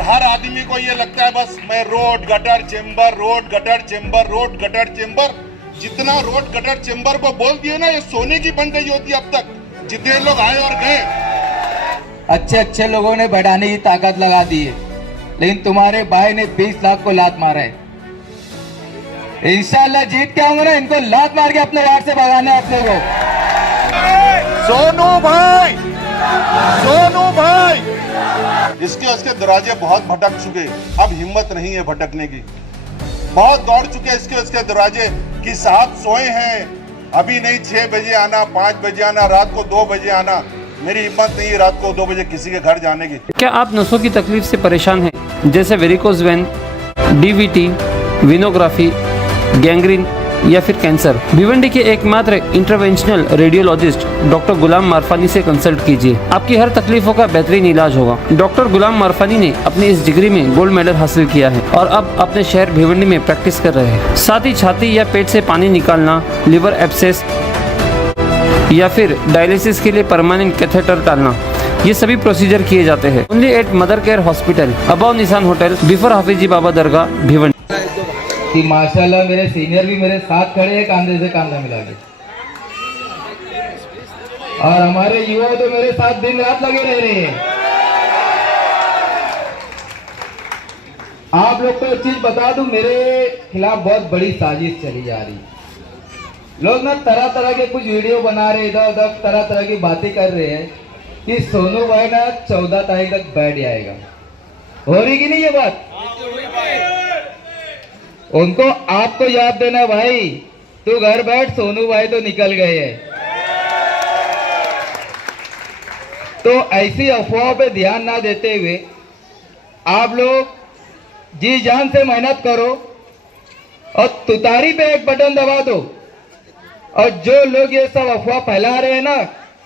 और हर आदमी को ये लगता है बस मैं road gutter chamber, road gutter chamber, road gutter chamber. जितना रोड गटर चेंबर को बोल दिए ना, ये सोने की बन गई होती अब तक, जितने लोग आए और गए। अच्छे अच्छे लोगों ने बढ़ाने की ताकत लगा दी है, लेकिन तुम्हारे भाई ने 20 लाख को लात मारा है। इंशाल्लाह जीत के आऊंगा ना, इनको लात मार के अपने वार्ड से भगाना है अपने को। सोनू भाई, सोनू भाई, इसके उसके दरवाजे बहुत भटक चुके, अब हिम्मत नहीं है भटकने की। बहुत दौड़ चुके इसके उसके दरवाजे कि साहब सोए हैं, अभी नहीं 6 बजे आना, 5 बजे आना, रात को 2 बजे आना। मेरी हिम्मत नहीं है रात को 2 बजे किसी के घर जाने की। क्या आप नसों की तकलीफ से परेशान हैं, जैसे वेरिकोज वेन, डीवीटी, विनोग्राफी, गैंग्रीन या फिर कैंसर? भिवंडी के एकमात्र इंटरवेंशनल रेडियोलॉजिस्ट डॉक्टर गुलाम मारफानी से कंसल्ट कीजिए। आपकी हर तकलीफों का बेहतरीन इलाज होगा। डॉक्टर गुलाम मारफानी ने अपनी इस डिग्री में गोल्ड मेडल हासिल किया है और अब अपने शहर भिवंडी में प्रैक्टिस कर रहे हैं। साथ ही छाती या पेट से पानी निकालना, लिवर एब्सेस या फिर डायलिसिस के लिए परमानेंट कैथेटर डालना, ये सभी प्रोसीजर किए जाते हैं। Only at mother care hospital, above Nishan hotel, before Hafiji Baba Dargah, Bhiwandi. कि माशाल्लाह मेरे सीनियर भी मेरे साथ खड़े हैं कंधे से कंधा मिला के, और हमारे युवा तो मेरे साथ दिन रात लगे रह रहे हैं। आप लोग को एक चीज बता दूं, मेरे खिलाफ बहुत बड़ी साजिश चली जा रही है। लोग ना तरह तरह के कुछ वीडियो बना रहे, इधर उधर तरह तरह की बातें कर रहे हैं कि सोनू भाई ना 14 तारीख तक बैठ जाएगा। हो रही कि नहीं ये बात? उनको आपको याद देना, भाई तू घर बैठ, सोनू भाई तो निकल गए हैं। तो ऐसी अफवाह पे ध्यान ना देते हुए आप लोग जी जान से मेहनत करो और तुतारी पे एक बटन दबा दो। और जो लोग ये सब अफवाह फैला रहे हैं ना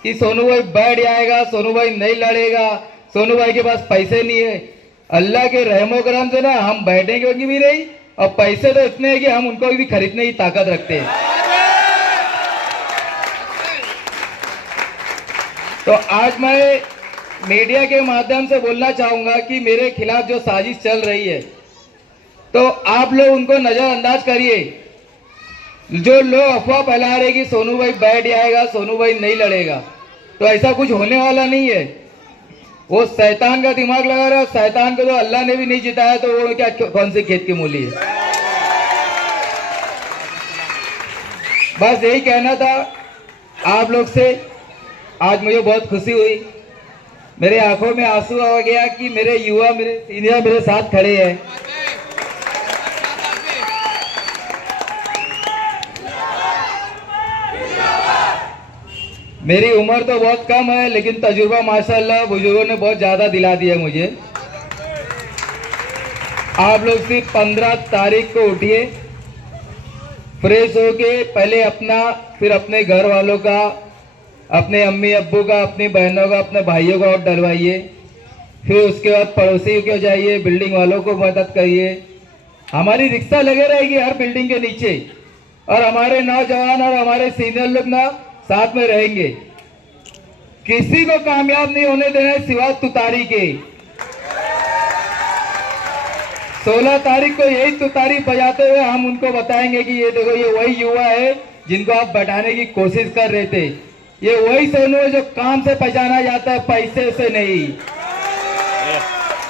कि सोनू भाई बैठ जाएगा, सोनू भाई नहीं लड़ेगा, सोनू भाई के पास पैसे नहीं है, अल्लाह के रहमो करम से ना हम बैठेंगे भी नहीं, और पैसे तो इतने हैं कि हम उनको भी खरीदने की ताकत रखते हैं। तो आज मैं मीडिया के माध्यम से बोलना चाहूंगा कि मेरे खिलाफ जो साजिश चल रही है, तो आप लोग उनको नजरअंदाज करिए। जो लोग अफवाह फैला रहे कि सोनू भाई बैठ जाएगा, सोनू भाई नहीं लड़ेगा, तो ऐसा कुछ होने वाला नहीं है। वो शैतान का दिमाग लगा रहा है, शैतान को तो अल्लाह ने भी नहीं जिताया, तो वो क्या कौन से खेत की मूली है। बस यही कहना था आप लोग से। आज मुझे बहुत खुशी हुई, मेरे आंखों में आंसू आ गया कि मेरे युवा, मेरे सीनियर मेरे साथ खड़े हैं। मेरी उम्र तो बहुत कम है, लेकिन तजुर्बा माशाल्लाह बुजुर्गों ने बहुत ज्यादा दिला दिया मुझे। आप लोग सिर्फ 15 तारीख को उठिए, फ्रेश होके पहले अपना, फिर अपने घर वालों का, अपने अम्मी अब्बू का, अपनी बहनों का, अपने भाइयों का वोट डलवाइए। फिर उसके बाद पड़ोसी को जाइए, बिल्डिंग वालों को मदद करिए। हमारी रिक्शा लगे रहेगी हर बिल्डिंग के नीचे, और हमारे नौजवान और हमारे सीनियर लोग ना साथ में रहेंगे। किसी को कामयाब नहीं होने देना है सिवा तुतारी के। 16 तारीख को यही तुतारी बजाते हुए हम उनको बताएंगे कि ये देखो, ये वही युवा है जिनको आप बैठाने की कोशिश कर रहे थे। ये वही सोनू है जो काम से पहचाना जाता है, पैसे से नहीं।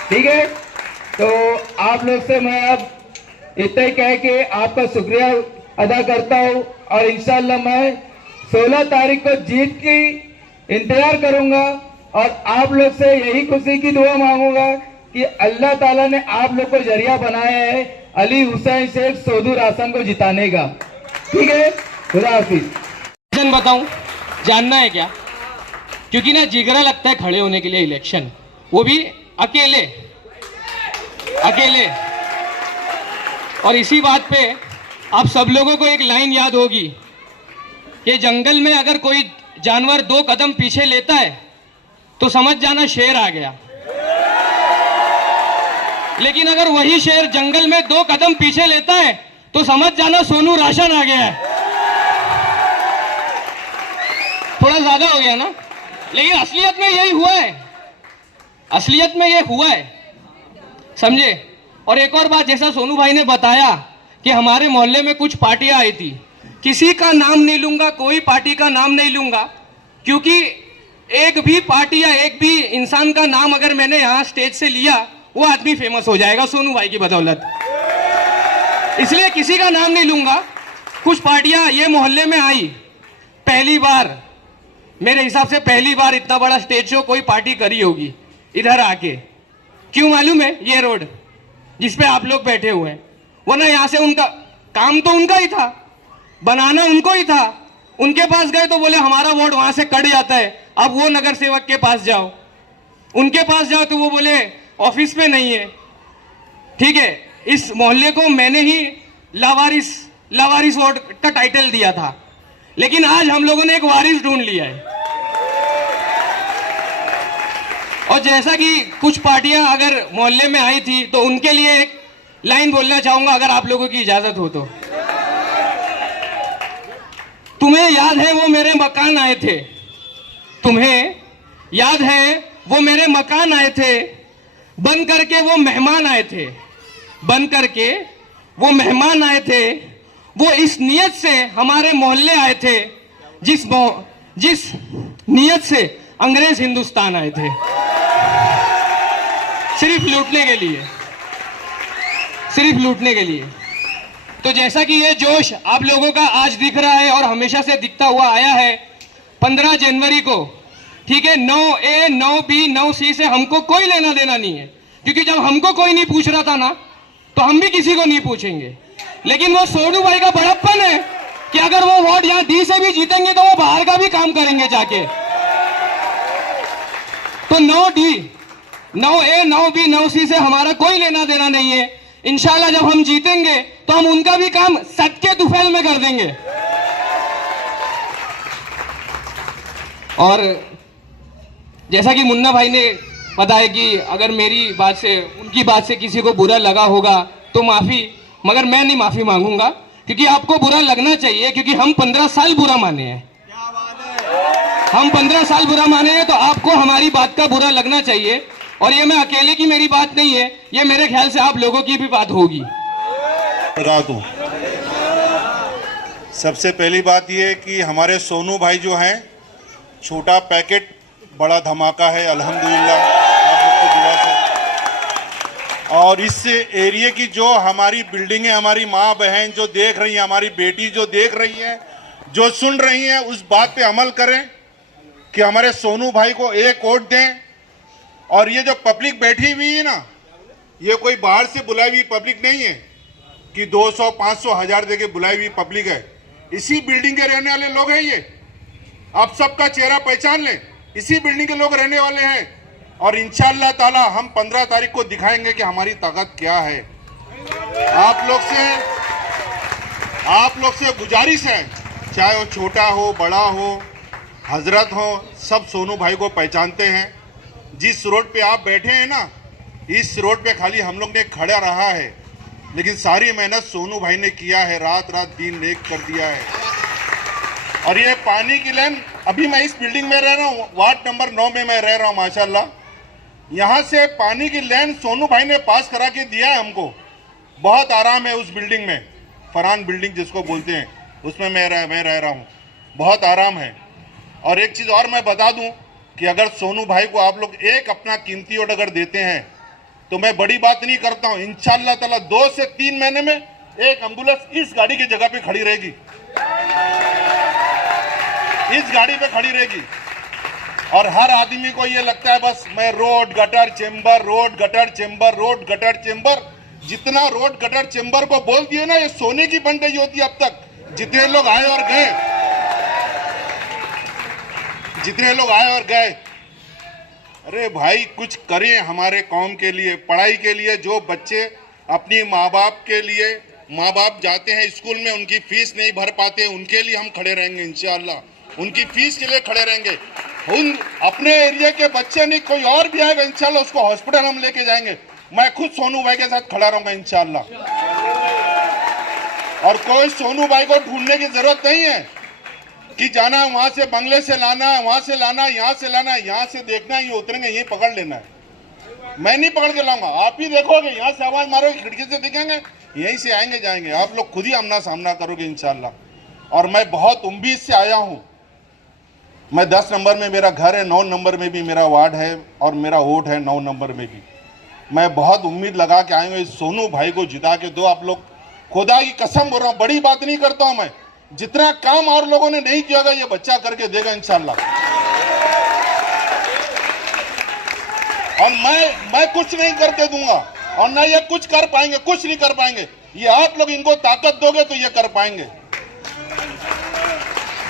ठीक है, तो आप लोग से मैं अब इतना ही कह के आपका शुक्रिया अदा करता हूं, और इंशाल्लाह मैं 16 तारीख को जीत की इंतजार करूंगा, और आप लोग से यही खुशी की दुआ मांगूंगा कि अल्लाह ताला ने आप लोग को जरिया बनाया है अली हुसैन शेख सोदूर आसन को जिताने का। ठीक है, खुदा हाफिज। बताऊं, जानना है क्या? क्योंकि ना जिगरा लगता है खड़े होने के लिए इलेक्शन, वो भी अकेले अकेले। और इसी बात पे आप सब लोगों को एक लाइन याद होगी कि जंगल में अगर कोई जानवर 2 कदम पीछे लेता है तो समझ जाना शेर आ गया, लेकिन अगर वही शेर जंगल में 2 कदम पीछे लेता है तो समझ जाना सोनू राशन आ गया है। थोड़ा ज्यादा हो गया ना, लेकिन असलियत में यही हुआ है, असलियत में ये हुआ है। समझे। और एक और बात, जैसा सोनू भाई ने बताया कि हमारे मोहल्ले में कुछ पार्टियां आई थी, किसी का नाम नहीं लूंगा, कोई पार्टी का नाम नहीं लूंगा, क्योंकि एक भी पार्टी या एक भी इंसान का नाम अगर मैंने यहाँ स्टेज से लिया, वो आदमी फेमस हो जाएगा सोनू भाई की बदौलत। इसलिए किसी का नाम नहीं लूंगा। कुछ पार्टियां ये मोहल्ले में आई, पहली बार, मेरे हिसाब से पहली बार इतना बड़ा स्टेज शो कोई पार्टी करी होगी इधर आके। क्यों मालूम है? ये रोड जिस पे आप लोग बैठे हुए हैं, वरना यहाँ से उनका काम तो उनका ही था, बनाना उनको ही था। उनके पास गए तो बोले हमारा वोट वहां से कट जाता है, अब वो नगर सेवक के पास जाओ। उनके पास जाओ तो वो बोले ऑफिस में नहीं है। ठीक है, इस मोहल्ले को मैंने ही लावारिस वोट का टाइटल दिया था, लेकिन आज हम लोगों ने एक वारिस ढूंढ लिया है। और जैसा कि कुछ पार्टियां अगर मोहल्ले में आई थी, तो उनके लिए एक लाइन बोलना चाहूंगा, अगर आप लोगों की इजाजत हो तो। तुम्हें याद है वो मेरे मकान आए थे, तुम्हें याद है वो मेरे मकान आए थे, बन करके वो मेहमान आए थे, बन करके वो मेहमान आए थे, वो इस नियत से हमारे मोहल्ले आए थे जिस नियत से अंग्रेज हिंदुस्तान आए थे, सिर्फ लूटने के लिए, सिर्फ लूटने के लिए। तो जैसा कि ये जोश आप लोगों का आज दिख रहा है और हमेशा से दिखता हुआ आया है, 15 जनवरी को, ठीक है, 9A 9B 9C से हमको कोई लेना देना नहीं है, क्योंकि जब हमको कोई नहीं पूछ रहा था ना, तो हम भी किसी को नहीं पूछेंगे। लेकिन वो सोनू भाई का बड़प्पन है कि अगर वो वोट यहाँ डी से भी जीतेंगे तो वो बाहर का भी काम करेंगे जाके। तो 9A 9B 9C से हमारा कोई लेना देना नहीं है। इंशाल्लाह जब हम जीतेंगे तो हम उनका भी काम सदके तुफैल में कर देंगे। और जैसा कि मुन्ना भाई ने बताया कि अगर मेरी बात से, उनकी बात से किसी को बुरा लगा होगा तो माफी, मगर मैं नहीं माफी मांगूंगा, क्योंकि आपको बुरा लगना चाहिए, क्योंकि हम 15 साल बुरा माने हैं। हम 15 साल बुरा माने हैं, तो आपको हमारी बात का बुरा लगना चाहिए। और ये मैं अकेले की मेरी बात नहीं है, ये मेरे ख्याल से आप लोगों की भी बात होगी। सबसे पहली बात ये कि हमारे सोनू भाई जो हैं, छोटा पैकेट बड़ा धमाका है, अल्हम्दुलिल्लाह आप लोग की दुआ से। और इस एरिया की जो हमारी बिल्डिंगें, हमारी माँ बहन जो देख रही हैं, हमारी बेटी जो देख रही हैं, जो सुन रही हैं, उस बात पे अमल करें कि हमारे सोनू भाई को एक वोट दें। और ये जो पब्लिक बैठी हुई है ना, ये कोई बाहर से बुलाई हुई पब्लिक नहीं है कि 200 500 1000 देके बुलाई हुई पब्लिक है। इसी बिल्डिंग के रहने वाले लोग हैं ये। आप सबका चेहरा पहचान लें, इसी बिल्डिंग के लोग रहने वाले हैं। और इंशाअल्लाह ताला हम 15 तारीख को दिखाएंगे कि हमारी ताकत क्या है। आप लोग से गुजारिश है, चाहे वो छोटा हो बड़ा हो, हजरत हो, सब सोनू भाई को पहचानते हैं। जिस रोड पे आप बैठे हैं ना, इस रोड पे खाली हम लोग ने खड़ा रहा है, लेकिन सारी मेहनत सोनू भाई ने किया है, रात रात दिन एक कर दिया है। और ये पानी की लाइन, अभी मैं इस बिल्डिंग में रह रहा हूँ, वार्ड नंबर 9 में मैं रह रहा हूँ माशाल्लाह। यहाँ से पानी की लाइन सोनू भाई ने पास करा के दिया है हमको। बहुत आराम है उस बिल्डिंग में, फरहान बिल्डिंग जिसको बोलते हैं, उसमें मैं रह रहा हूँ, बहुत आराम है। और एक चीज़ और मैं बता दूँ कि अगर सोनू भाई को आप लोग एक अपना कीमती वोट अगर देते हैं, तो मैं बड़ी बात नहीं करता हूँ, इंशाअल्लाह ताला 2 से 3 महीने में एक एम्बुलेंस इस गाड़ी की जगह पे खड़ी रहेगी, इस गाड़ी पे खड़ी रहेगी। और हर आदमी को ये लगता है बस मैं road gutter chamber, road gutter chamber, road gutter chamber. जितना रोड गटर चेंबर को बोल दिए ना, ये सोने की बन गई होती अब तक। जितने लोग आए और गए, जितने लोग आए और गए, अरे भाई कुछ करें हमारे कौम के लिए, पढ़ाई के लिए। जो बच्चे अपनी माँ बाप के लिए, माँ बाप जाते हैं स्कूल में, उनकी फीस नहीं भर पाते, उनके लिए हम खड़े रहेंगे इंशाअल्लाह, उनकी फीस के लिए खड़े रहेंगे। उन अपने एरिया के बच्चे नहीं, कोई और भी आएगा इंशाअल्लाह, उसको हॉस्पिटल हम लेके जाएंगे। मैं खुद सोनू भाई के साथ खड़ा रहूंगा इंशाअल्लाह। और कोई सोनू भाई को ढूंढने की जरूरत नहीं है कि जाना है वहां से, बंगले से लाना है, वहां से लाना है, यहाँ से लाना है, यहाँ से देखना है, ये उतरेंगे, यही पकड़ लेना है। मैं नहीं पकड़ के लाऊंगा, आप ही देखोगे, यहाँ से आवाज मारोगे, खिड़की से दिखेंगे, यहीं से आएंगे जाएंगे, आप लोग खुद ही आमना सामना करोगे इंशाल्लाह। और मैं बहुत उम्मीद से आया हूँ। मैं 10 नंबर में मेरा घर है, 9 नंबर में भी मेरा वार्ड है और मेरा वोट है 9 नंबर में भी। मैं बहुत उम्मीद लगा के आए हूँ, इस सोनू भाई को जिता के दो। आप लोग, खुदा की कसम बोल रहा हूँ, बड़ी बात नहीं करता हूँ मैं, जितना काम और लोगों ने नहीं किया ये बच्चा करके देगा इंशाल्लाह। और मैं कुछ नहीं करके दूंगा और ना ये कुछ कर पाएंगे, कुछ नहीं कर पाएंगे। ये आप लोग इनको ताकत दोगे तो ये कर पाएंगे।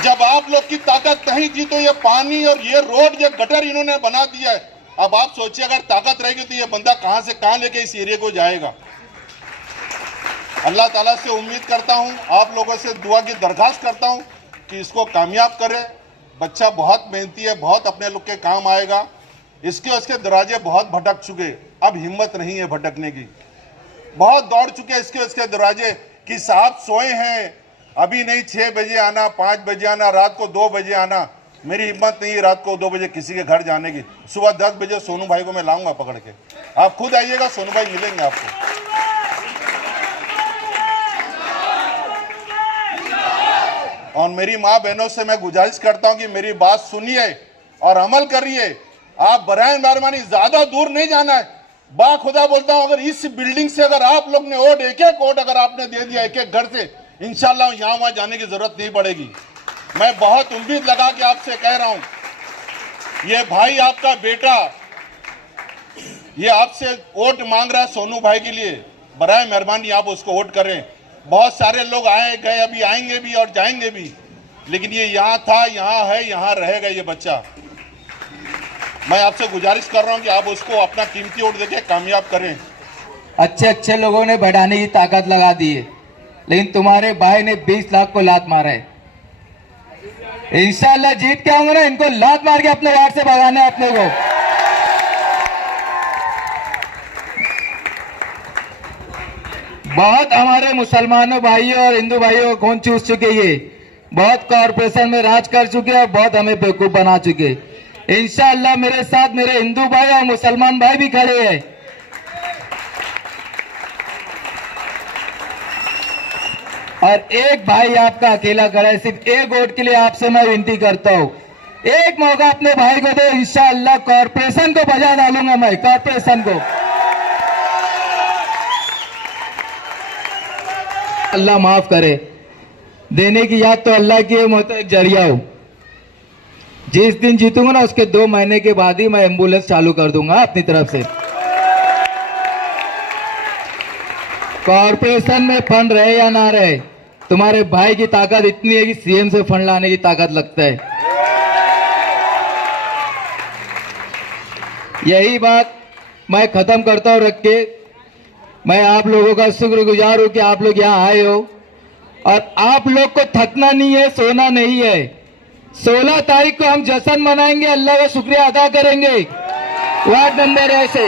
जब आप लोग की ताकत नहीं थी तो ये पानी और ये रोड, ये गटर इन्होंने बना दिया है। अब आप सोचिए अगर ताकत रहेगी तो ये बंदा कहां से कहां लेके इस एरिया को जाएगा। अल्लाह ताला से उम्मीद करता हूं, आप लोगों से दुआ की दरखास्त करता हूं कि इसको कामयाब करें। बच्चा बहुत मेहनती है, बहुत अपने लोग के काम आएगा। इसके उसके दरवाजे बहुत भटक चुके, अब हिम्मत नहीं है भटकने की। बहुत दौड़ चुके इसके उसके दरवाजे कि साहब सोए हैं, अभी नहीं, 6 बजे आना, 5 बजे आना, रात को 2 बजे आना। मेरी हिम्मत नहीं है रात को 2 बजे किसी के घर जाने की। सुबह 10 बजे सोनू भाई को मैं लाऊंगा पकड़ के, आप खुद आइएगा, सोनू भाई मिलेंगे आपको। और मेरी माँ बहनों से मैं गुजारिश करता हूं कि मेरी बात सुनिए और अमल करिए। आप बराए मेहरबानी ज्यादा दूर नहीं जाना है। बा खुदा बोलता हूं, अगर इस बिल्डिंग से अगर आप लोग ने वोट, एक एक वोट अगर आपने दे दिया एक एक घर से, इंशाल्लाह यहां वहां जाने की जरूरत नहीं पड़ेगी। मैं बहुत उम्मीद लगा के आपसे कह रहा हूं, ये भाई आपका बेटा, ये आपसे वोट मांग रहा है सोनू भाई के लिए। बराए मेहरबानी आप उसको वोट करें। बहुत सारे लोग आए गए, अभी आएंगे भी और जाएंगे भी, लेकिन ये यहाँ था, यहाँ है, यहाँ रहेगा ये बच्चा। मैं आपसे गुजारिश कर रहा हूँ कि आप उसको अपना कीमती वोट देके कामयाब करें। अच्छे अच्छे लोगों ने बढ़ाने की ताकत लगा दी है, लेकिन तुम्हारे भाई ने 20 लाख को लात मारा है। इंशाल्लाह जीत के आऊंगा ना, इनको लात मार के अपने वार्ड से भगाना है अपने को। बहुत हमारे मुसलमानों भाइयों और हिंदू भाइयों को खून चूस चुके, ये बहुत कॉर्पोरेशन में राज कर चुके और बहुत हमें बेवकूफ बना चुके। इंशाअल्लाह मेरे साथ मेरे हिंदू भाई और मुसलमान भाई भी खड़े हैं। और एक भाई आपका अकेला खड़ा है, सिर्फ एक वोट के लिए आपसे मैं विनती करता हूं, एक मौका अपने भाई को दो। इंशाअल्लाह कॉर्पोरेशन को बजा डालूंगा मैं, कॉर्पोरेशन को। अल्लाह माफ करे, देने की याद तो अल्लाह की है, मैं तो एक जरिया हूं। जिस दिन जीतूंगा ना उसके 2 महीने के बाद ही मैं एम्बुलेंस चालू कर दूंगा अपनी तरफ से। कॉर्पोरेशन में फंड रहे या ना रहे, तुम्हारे भाई की ताकत इतनी है कि सीएम से फंड लाने की ताकत लगता है। यही बात मैं खत्म करता हूं रख के। मैं आप लोगों का शुक्रगुजार हूं कि आप लोग यहाँ आए हो और आप लोग को थकना नहीं है, सोना नहीं है। 16 तारीख को हम जश्न मनाएंगे, अल्लाह का शुक्रिया अदा करेंगे। वार्ड नंबर 1 से